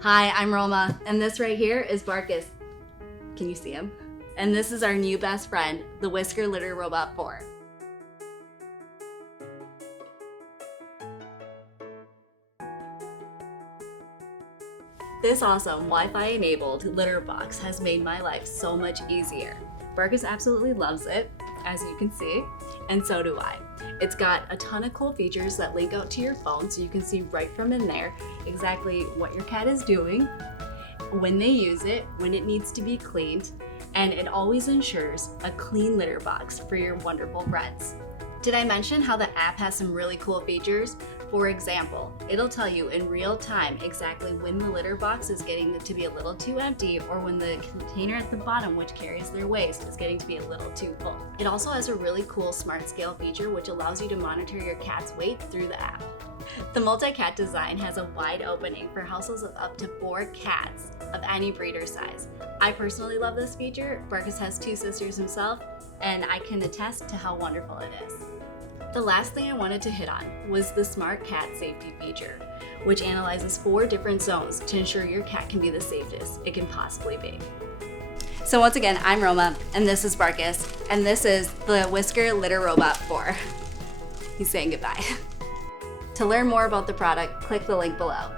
Hi, I'm Roma, and this right here is Barkus. Can you see him? And this is our new best friend, the Whisker Litter-Robot 4. This awesome Wi-Fi enabled litter box has made my life so much easier. Barkus absolutely loves it, as you can see, and so do I. It's got a ton of cool features that link out to your phone so you can see right from in there exactly what your cat is doing, when they use it, when it needs to be cleaned, and it always ensures a clean litter box for your wonderful friends. Did I mention how the app has some really cool features? For example, it'll tell you in real time exactly when the litter box is getting to be a little too empty or when the container at the bottom, which carries their waste, is getting to be a little too full. It also has a really cool smart scale feature which allows you to monitor your cat's weight through the app. The multi-cat design has a wide opening for households of up to 4 cats of any breeder size. I personally love this feature. Barkus has 2 sisters himself, and I can attest to how wonderful it is. The last thing I wanted to hit on was the Smart Cat Safety feature, which analyzes 4 different zones to ensure your cat can be the safest it can possibly be. So once again, I'm Roma, and this is Barkus, and this is the Whisker Litter-Robot 4. He's saying goodbye. To learn more about the product, click the link below.